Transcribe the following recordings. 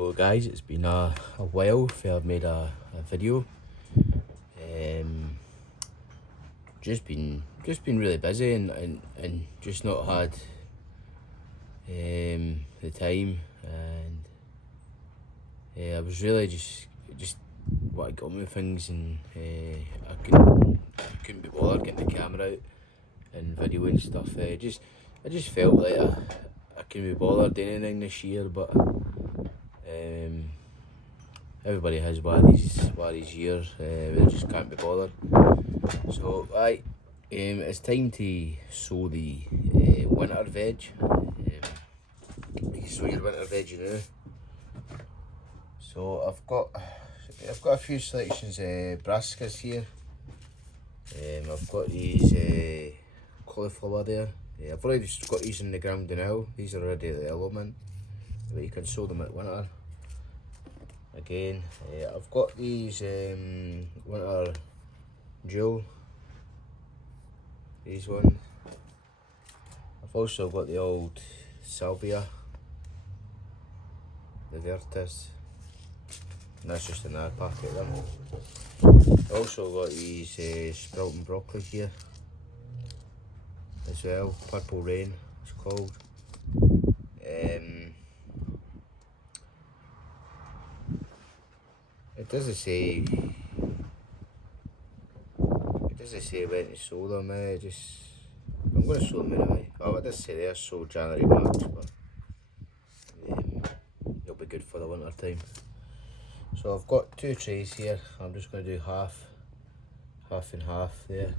So guys, it's been a while since I've made a video. Just been really busy and just not had the time, and I was really just what I got on with things, and I couldn't be bothered getting the camera out and video and stuff. I just felt like I couldn't be bothered doing anything this year, but everybody has one of these years where they just can't be bothered. So it's time to sow the winter veg. You can sow your winter veg now. So I've got a few selections brassicas here. I've got these cauliflower there. I've already got these in the ground now. These are already the allotment, but you can sow them at winter. Again, I've got these winter jewel. These ones. I've also got the old salvia, the Vertis, and that's just another packet of them. I've also got these sprouting broccoli here as well. Purple Rain it's called. It doesn't say when to sow them. I'm going to sow them anyway. Oh, it does say there, sow January, March, but it'll be good for the winter time. So I've got 2 trays here. I'm just going to do half and half there.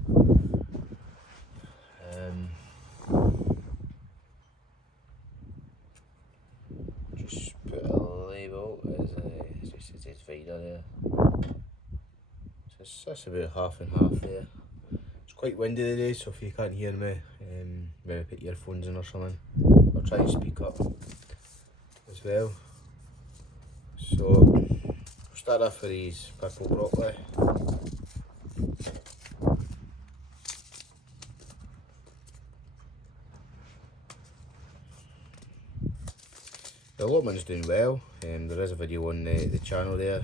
Just put a label as it says Vida there. So that's about half and half there. It's quite windy today, so if you can't hear me, maybe put earphones in or something. I'll try and speak up as well. So we'll start off with these purple broccoli. The allotment's doing well. There is a video on the channel there,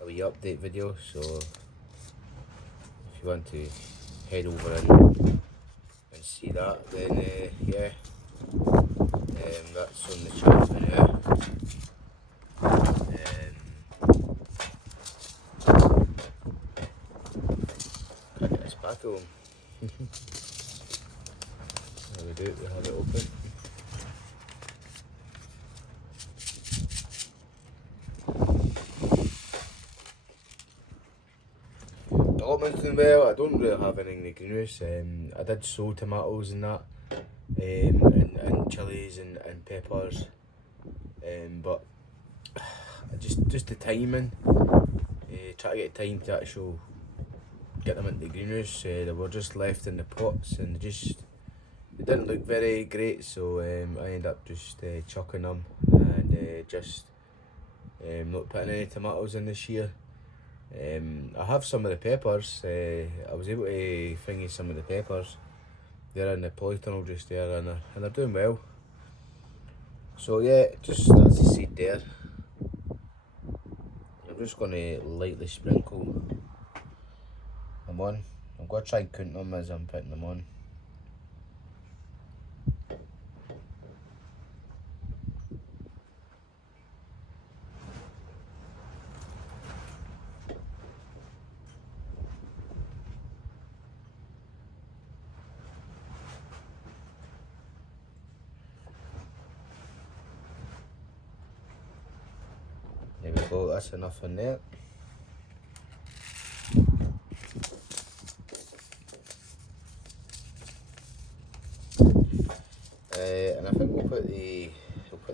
a wee update video, so if you want to head over and see that, then yeah, that's on the channel now. Can't get this back on. There we do, we have it open. The allotment's doing well. I don't really have anything in the greenhouse. I did sow tomatoes and that, and chilies and peppers, but just the timing. Try to get time to actually get them into the greenhouse. They were just left in the pots and they didn't look very great, so I ended up just chucking them and just not putting any tomatoes in this year. I have some of the peppers. I was able to thingy some of the peppers. They're in the polytunnel just there, and they're doing well. So yeah, just that's the seed there. I'm just going to lightly sprinkle them on. I'm going to try and count them as I'm putting them on. There we go, that's enough in there. And I think we'll put the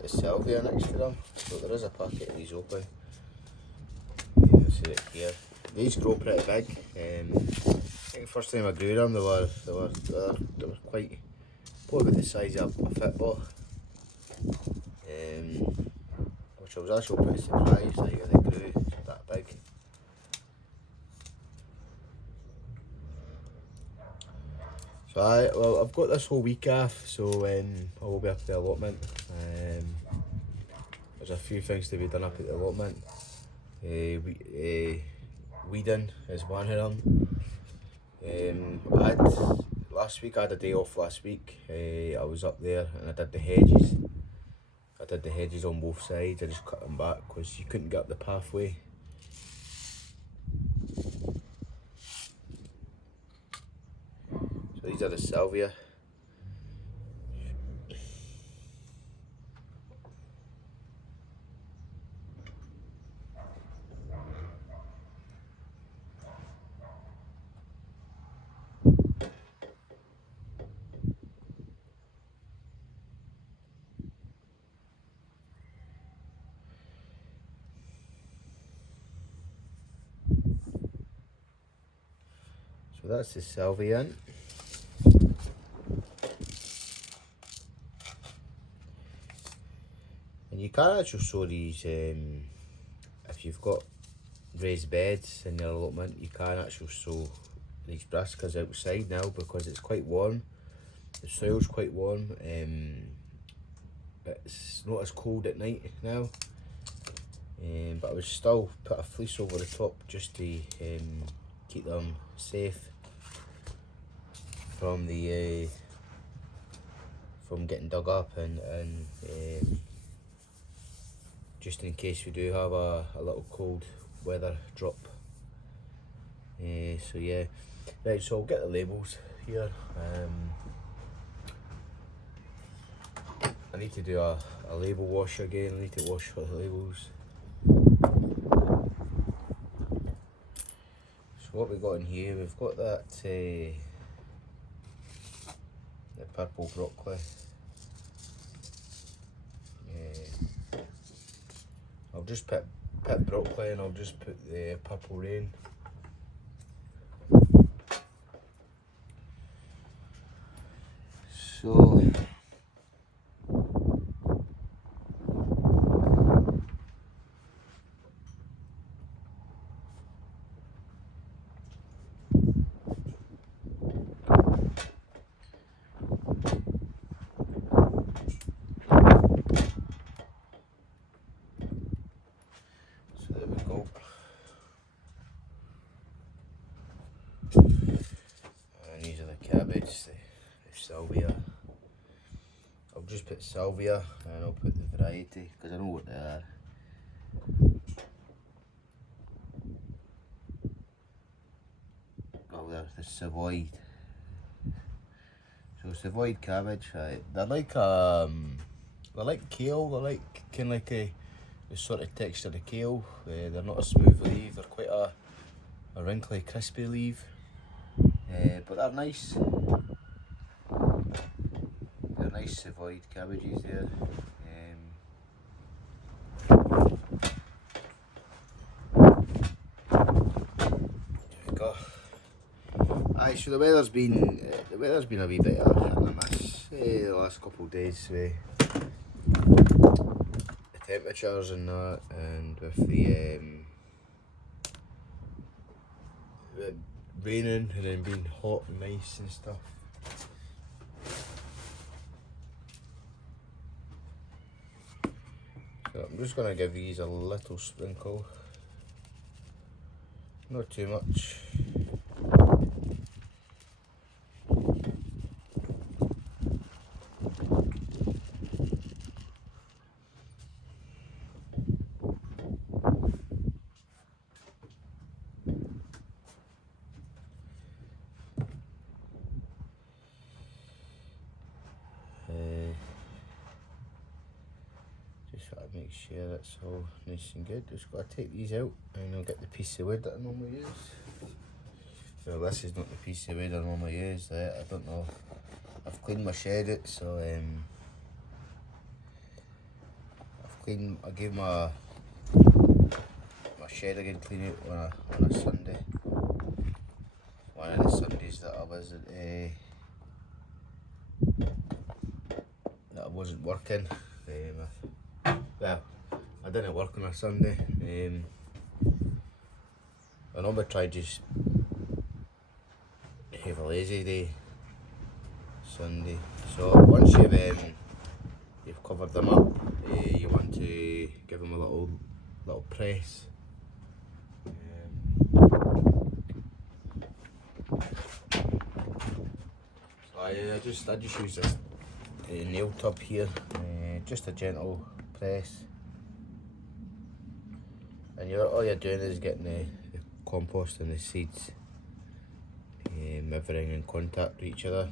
salvia next to them. So there is a packet of these open. You see it here. These grow pretty big. I think the first time I grew them, they were quite probably about the size of a football. Which I was actually pretty surprised that they grew that big. So I've got this whole week off, so I will be up to the allotment. there's a few things to be done up at the allotment. Weeding is one of them. Last week I had a day off last week. I was up there and I did the hedges. I did the hedges on both sides. I just cut them back because you couldn't get up the pathway. So these are the salvia. So that's the salvia. And you can actually sow these, if you've got raised beds in your allotment, you can actually sow these brassicas outside now because it's quite warm. The soil's quite warm. It's not as cold at night now. But I would still put a fleece over the top just to keep them safe from the from getting dug up, and just in case we do have a little cold weather drop. So yeah, right, so I'll get the labels here. I need to do a label wash again. I need to wash all the labels. So what we got in here, we've got that the purple broccoli. I'll just put broccoli and I'll just put the purple rain. So there we go. And these are the cabbage, the salvia. I'll just put salvia and I'll put the variety because I know what they are. Oh, they're the Savoy. So Savoy cabbage, right? They're like kale. They're like kind of like the sort of texture of kale. They're not a smooth leaf. They're quite a wrinkly, crispy leaf. But they're nice. They're nice Savoy cabbages there. There we go. Aye, so the weather's been a wee bit hit and miss the last couple of days with the temperatures and that, and with the raining and then being hot and nice and stuff. So I'm just going to give these a little sprinkle, not too much. Just got to make sure that's all nice and good. Just got to take these out and I'll get the piece of wood that I normally use. So this is not the piece of wood I normally use. I don't know. I've cleaned my shed out, so I gave my shed again clean out on a Sunday. One of the Sundays that I wasn't working. Well, I didn't work on a Sunday. I normally try just have a lazy day Sunday. So once you've covered them up, you want to little press. So I just use this nail tub here, just a gentle press, and all you're doing is getting the compost and the seeds, everything in contact with each other.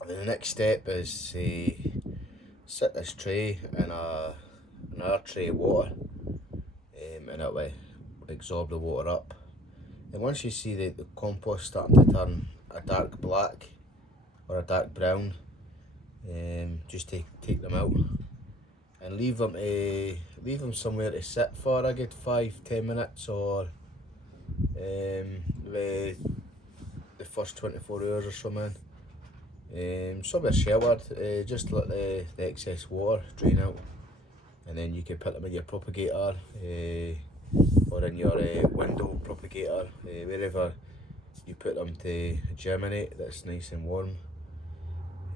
And then the next step is set this tray in another tray of water, and that way absorb the water up. And once you see the compost starting to turn a dark black or a dark brown, just take them out and leave them somewhere to sit for a good 5-10 minutes, or the first 24 hours or something. Somewhere sheltered, just to let the excess water drain out, and then you can put them in your propagator, or in your window propagator, wherever you put them to germinate, that's nice and warm,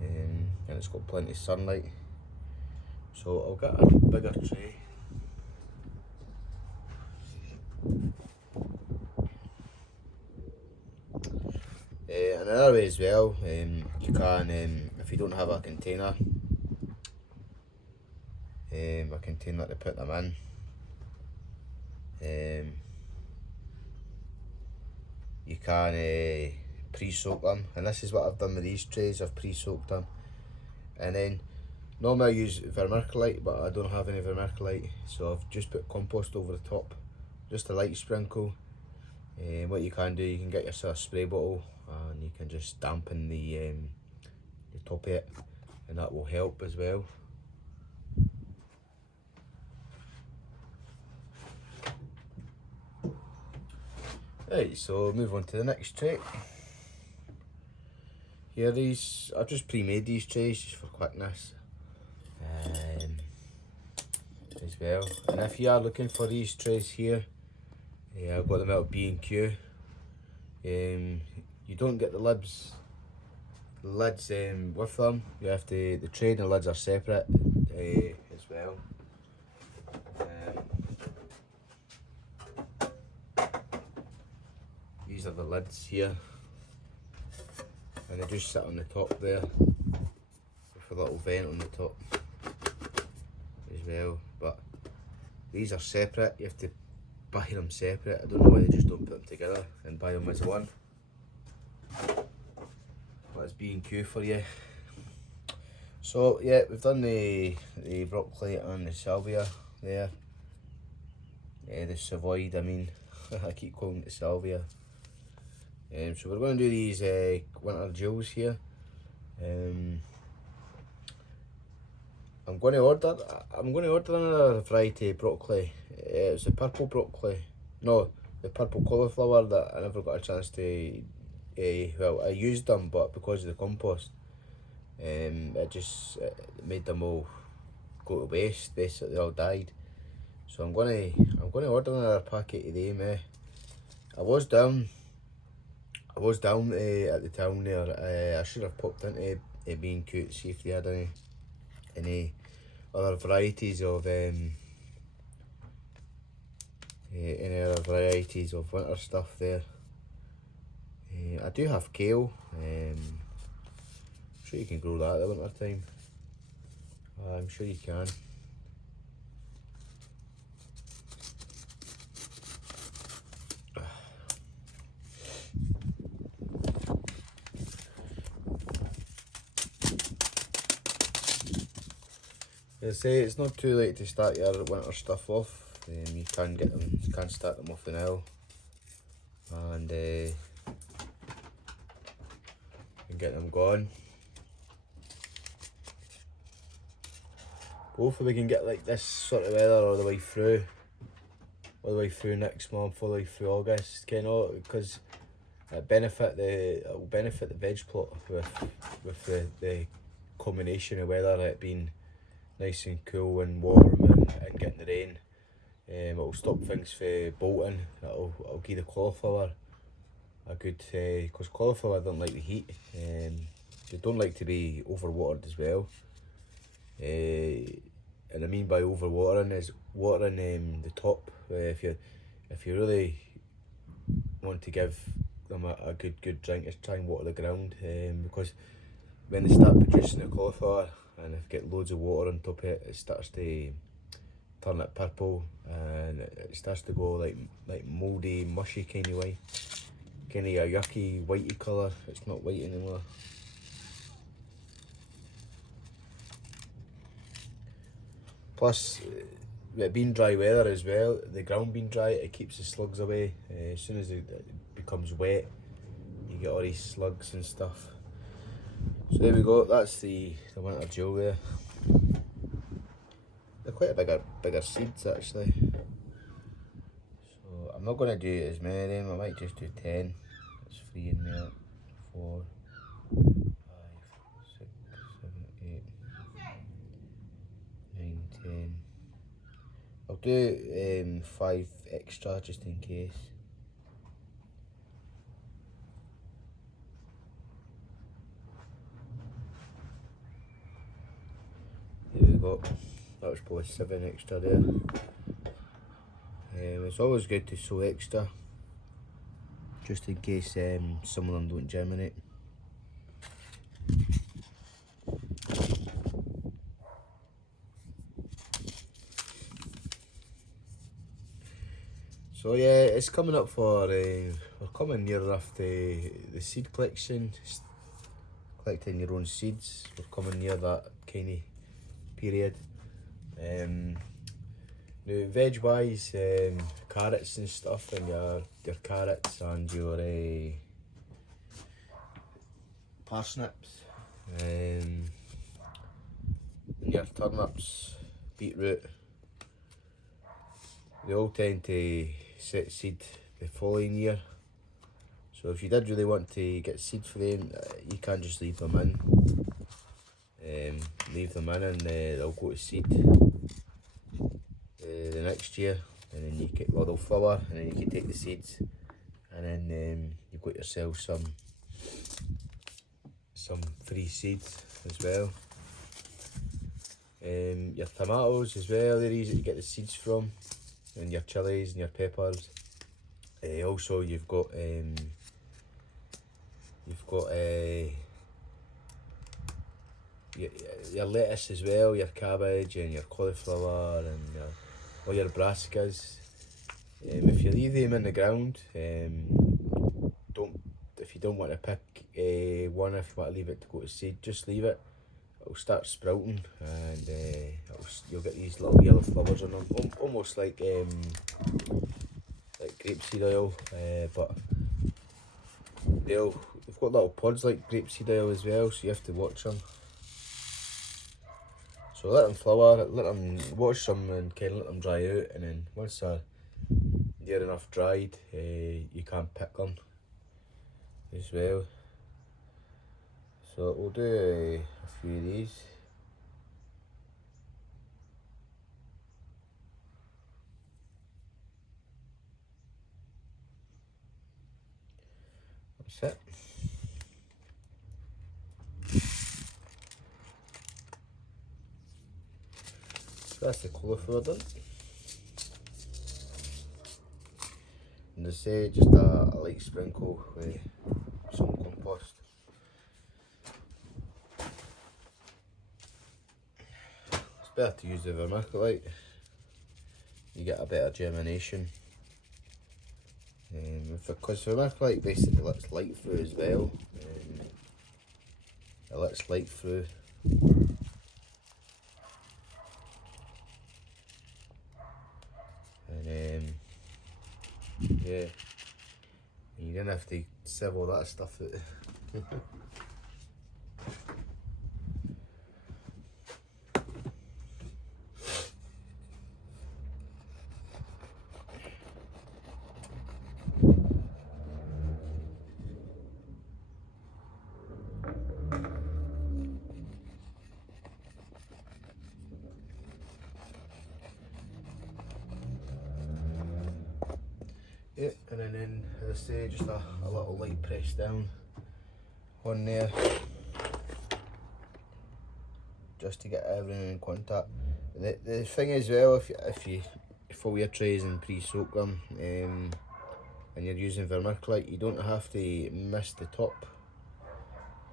and it's got plenty of sunlight. So I'll get a bigger tray. Another way as well, you can, if you don't have a container to put them in, you can pre-soak them, and this is what I've done with these trays. I've pre-soaked them, and then normally I use vermiculite, but I don't have any vermiculite, so I've just put compost over the top, just a light sprinkle. What you can do, you can get yourself a spray bottle and you can just dampen the top of it, and that will help as well. Right, so move on to the next tray. Here, I've just pre-made these trays just for quickness, as well. And if you are looking for these trays here, I've got them out of B&Q. You don't get the lids with them. You have to, the tray and the lids are separate as well. These are the lids here, and they just sit on the top there with a little vent on the top as well. But these are separate. You have to buy them separate. I don't know why they just don't put them together and buy them as one. That's B&Q for you. So yeah, we've done the broccoli and the salvia there. The savoid, I mean. I keep calling it salvia. So we're going to do these winter gills here. I'm going to order another variety of broccoli. It's the purple broccoli. No, the purple cauliflower that I never got a chance to. Well, I used them, but because of the compost, it just made them all go to waste. Basically, they all died. So I'm going to order another packet of them. I was down at the town there. I should have popped into B&Q to see if they had any other varieties of winter stuff there. I do have kale. I'm sure you can grow that at the winter time. I'm sure you can. As I say, it's not too late to start your winter stuff off. You can start them off now, and get them going. Hopefully we can get like this sort of weather all the way through next month, all the way through August, because it will benefit the veg plot with the combination of weather, it being nice and cool and warm and getting the rain. It'll stop things from bolting. It'll give the cauliflower a good, because cauliflower don't like the heat. They don't like to be overwatered as well. And I mean by overwatering is watering the top. If you really want to give them a good drink, is try and water the ground, because when they start producing the cauliflower and if you get loads of water on top of it, it starts to turn it purple and it starts to go like mouldy, mushy kind of way, kind of a yucky whitey colour. It's not white anymore. Plus, it being dry weather as well, the ground being dry, it keeps the slugs away. As soon as it becomes wet, you get all these slugs and stuff. So there we go, that's the winter gel there. They're quite a bigger seeds actually. So I'm not going to do as many of them, I might just do 10. There's 3 in there, 4, 5, 6, 7, 8, 9, 10. I'll do 5 extra just in case. There we go, that was probably 7 extra there. It's always good to sow extra, just in case some of them don't germinate. So yeah, it's coming up for, we're coming near enough to the seed collection, collecting your own seeds. We're coming near that kind of period. Now veg wise, carrots and stuff, and your carrots and your parsnips, and your turnips, beetroot, they all tend to set seed the following year. So if you did really want to get seed for them, you can just leave them in. Leave them in and they'll go to seed the next year, and then you get, well, they'll flower and then you can take the seeds and then you've got yourself some free seeds as well. Your tomatoes as well, they're easy to get the seeds from, and your chilies and your peppers. Also you've got your lettuce as well, your cabbage and your cauliflower and all your brassicas. If you leave them in the ground, if you don't want to pick one, if you want to leave it to go to seed, just leave it. It'll start sprouting and you'll get these little yellow flowers on them, almost like grapeseed oil, but they've got little pods like grapeseed oil as well, so you have to watch them. So let them flower, let them watch them and kind of let them dry out, and then once they're near enough dried, you can pick them as well. So we'll do a few of these. That's it. So that's the cauliflower done. And they say just a light sprinkle with some compost. It's better to use the vermiculite. You get a better germination. Because vermiculite basically lets light through as well. It lets light through. And yeah, you don't have to sieve all that stuff out. Yep, and then as I say, just a little light press down on there, just to get everything in contact. The thing is, well, if you fill your trays and pre-soak them, and you're using vermiculite, you don't have to miss the top.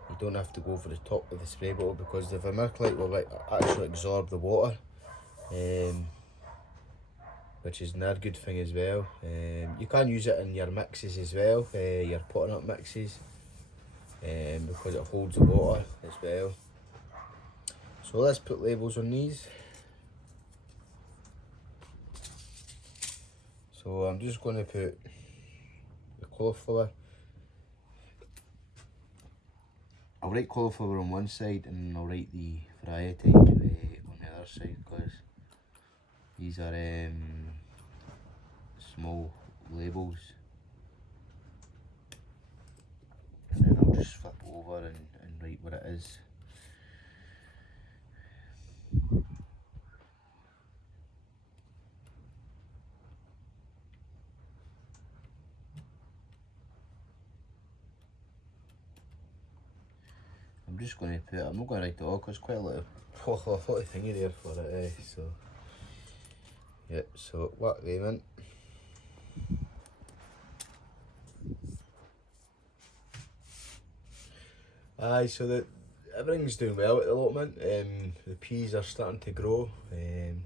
You don't have to go for the top of the spray bottle, because the vermiculite will actually absorb the water, which is another good thing as well. You can use it in your mixes as well, your potting up mixes, because it holds the water as well. So let's put labels on these. So I'm just going to put the cauliflower. I'll write cauliflower on one side and I'll write the variety on the other side, because these are small labels. And then I'll just flip over and write what it is. I'm just going to put, I'm not going to write it all because quite a lot of thingy there for it, so yeah, so whack them in. Aye, so everything's doing well at the allotment. The peas are starting to grow.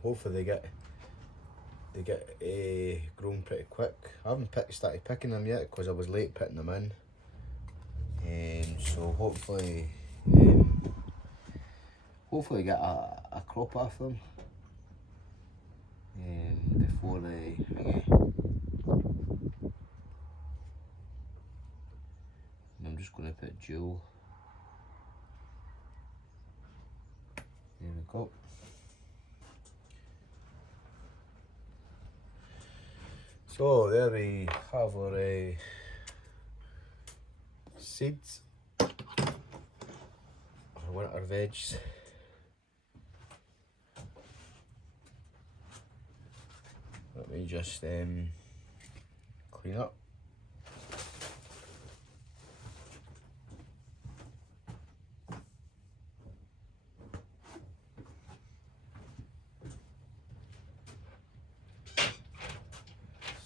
Hopefully they get grown pretty quick. I haven't started picking them yet because I was late putting them in. So hopefully get a crop off them before they. I'm just going to put jewel. There we go. So there we have our seeds, our winter veggies. Let me just clean up.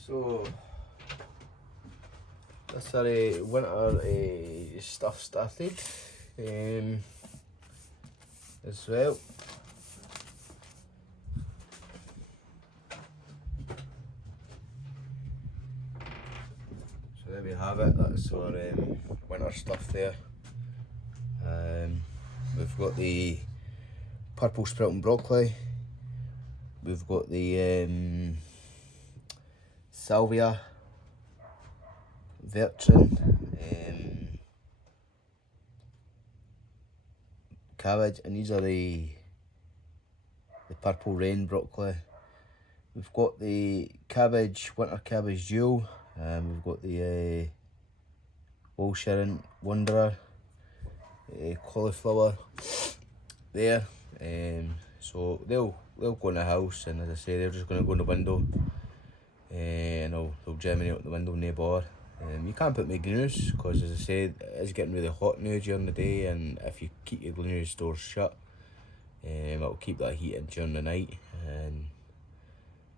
So that's our winter stuff started as well. So there we have it, that's our winter stuff there. We've got the purple sprouting broccoli, we've got the salvia, veteran, cabbage, and these are the purple rain broccoli. We've got the cabbage, winter cabbage dual, we've got the Wall Sharon Wanderer, cauliflower there. So they'll go in the house, and as I say, they're just going to go in the window, and they'll germinate out the window, no bother. You can't put my greenhouse because, as I said, it's getting really hot now during the day, and if you keep your greenhouse doors shut, it'll keep that heat in during the night.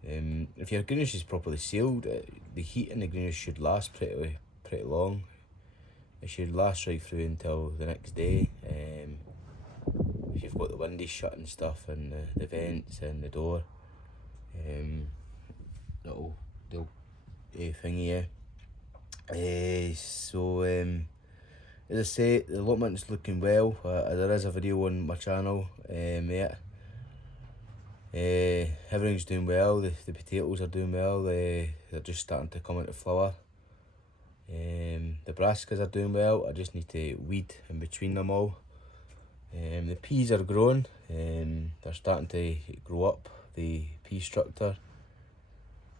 And if your greenhouse is properly sealed, the heat in the greenhouse should last pretty long. It should last right through until the next day. If you've got the windows shut and stuff, and the vents and the door, they'll thingy, yeah. So as I say, the allotment's looking well. There is a video on my channel, everything's doing well. The potatoes are doing well. They're just starting to come into flower. The brassicas are doing well. I just need to weed in between them all. The peas are growing. They're starting to grow up, the pea structure.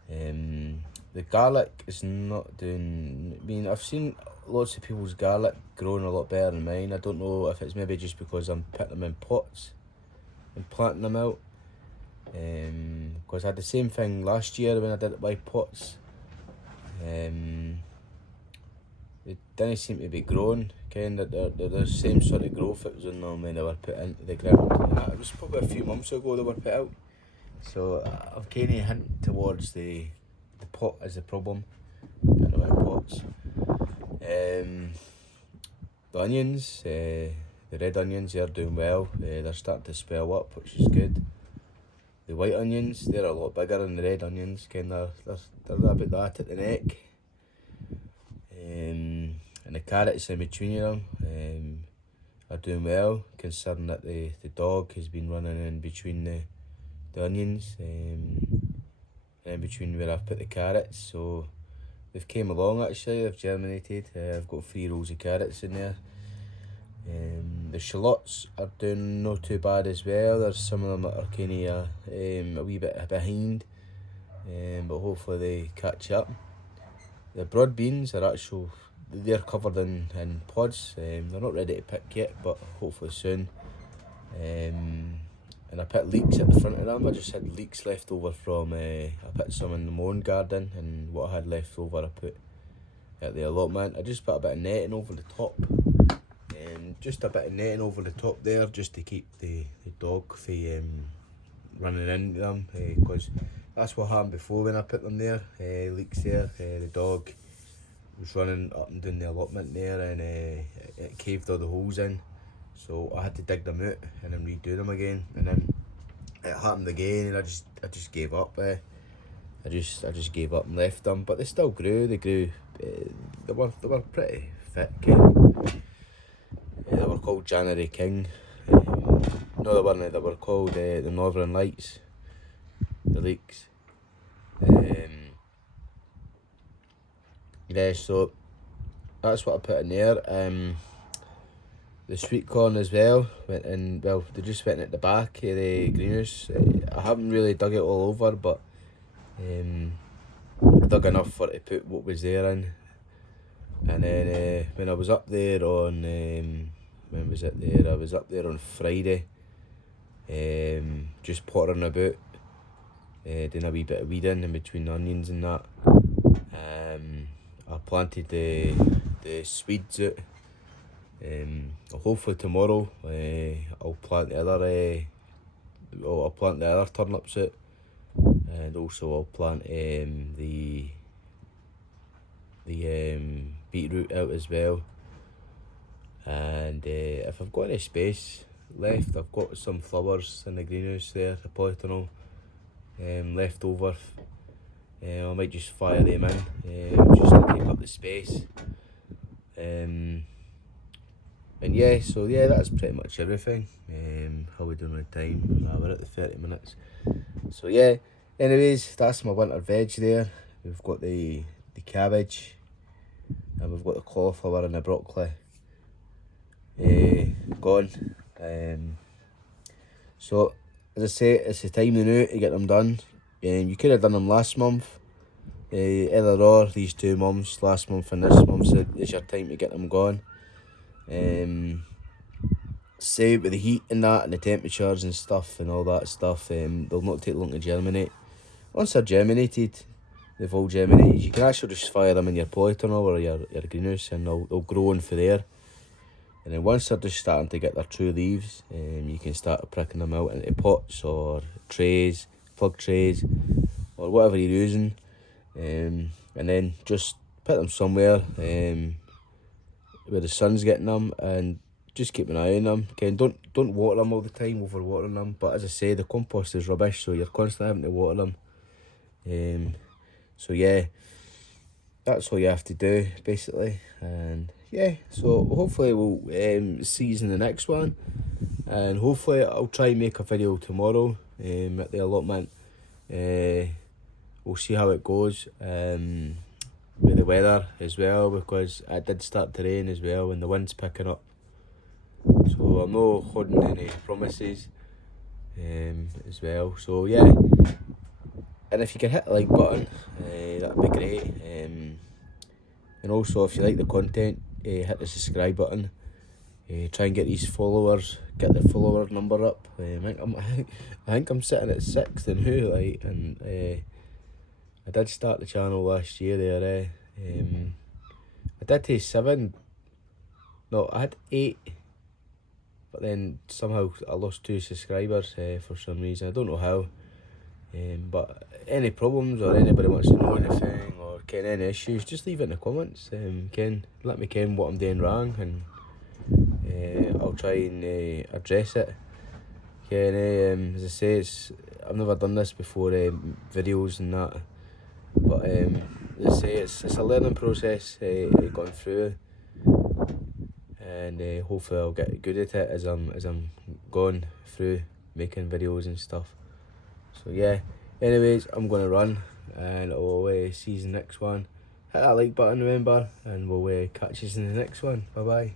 The garlic is not doing. I mean, I've seen lots of people's garlic growing a lot better than mine. I don't know if it's maybe just because I'm putting them in pots and planting them out. Because I had the same thing last year when I did it by pots. They didn't seem to be growing, kind of they're the same sort of growth it was on them when they were put into the ground. And it was probably a few months ago they were put out. So I've kind of hinted towards the pot as the problem, putting them in pots. The onions, the red onions, they're doing well. They're starting to swell up, which is good. The white onions, they're a lot bigger than the red onions, they're about that at the neck. And the carrots in between them are doing well, considering that the dog has been running in between the onions, in between where I've put the carrots. So they've came along actually, they've germinated. I've got 3 rows of carrots in there. The shallots are doing not too bad as well. There's some of them that are kind of a wee bit behind, but hopefully they catch up. The broad beans are they're covered in pods. They're not ready to pick yet, but hopefully soon. And I put leeks at the front of them. I just had leeks left over from, I put some in my own garden, and what I had left over I put at the allotment. I just put a bit of netting over the top. Just a bit of netting over the top there, just to keep the dog from running into them, because that's what happened before when I put them there, leeks there. The dog was running up and down the allotment there, and it caved all the holes in, so I had to dig them out and then redo them again, and then it happened again, and I just gave up. I just gave up and left them, but they still grew. They grew. They were pretty fit, they were called January King. No, they weren't. They were called the Northern Lights, the leeks. Yeah, so that's what I put in there. The sweet corn as well went in. Well, they just went at the back of the greenhouse. I haven't really dug it all over, but I dug enough for to put what was there in. And then when I was up there on when was it there? I was up there on Friday, just pottering about, doing a wee bit of weeding in between the onions and that. I planted the Swedes out. Hopefully tomorrow I'll plant the other turnips out, and also I'll plant the beetroot out as well. And if I've got any space left, I've got some flowers in the greenhouse there, the polytunnel left over. I might just fire them in, just to take up the space. And yeah, so yeah, that's pretty much everything. How we doing with time? We're at the 30 minutes. So yeah, anyways, that's my winter veg there. We've got the cabbage, and we've got the cauliflower and the broccoli gone. So as I say, it's the time now to get them done. You could have done them last month, either or. These 2 months, last month and this month, is your time to get them gone. Say with the heat and that, and the temperatures and stuff and all that stuff, they'll not take long to germinate. Once they're germinated, they've all germinated, you can actually just fire them in your polytunnel or your greenhouse, and they'll grow on for there. And then once they're just starting to get their true leaves, you can start pricking them out into pots or trays, plug trays, or whatever you're using, and then just put them somewhere where the sun's getting them, and just keep an eye on them. Okay, don't water them all the time, over watering them. But as I say, the compost is rubbish, so you're constantly having to water them. So yeah, that's all you have to do basically. And yeah, so hopefully we'll see you in the next one, and hopefully I'll try and make a video tomorrow at the allotment. We'll see how it goes with the weather as well, because it did start to rain as well and the wind's picking up, so I'm not holding any promises as well. So yeah, and if you can hit the like button, that'd be great. And also if you like the content, hit the subscribe button. Try and get these followers, get the follower number up. I think I'm sitting at 6 and who, like, and I did start the channel last year there. I did take 7. No, I had 8. But then somehow I lost 2 subscribers for some reason. I don't know how. But any problems or anybody wants to know anything or ken any issues, just leave it in the comments. Let me ken what I'm doing wrong, and I'll try and address it. As I say, I've never done this before, videos and that. But as I say, it's a learning process going through, and hopefully I'll get good at it as I'm going through making videos and stuff. So yeah, anyways, I'm gonna run, and I'll see you in the next one. Hit that like button, remember, and we'll catch you in the next one. Bye bye.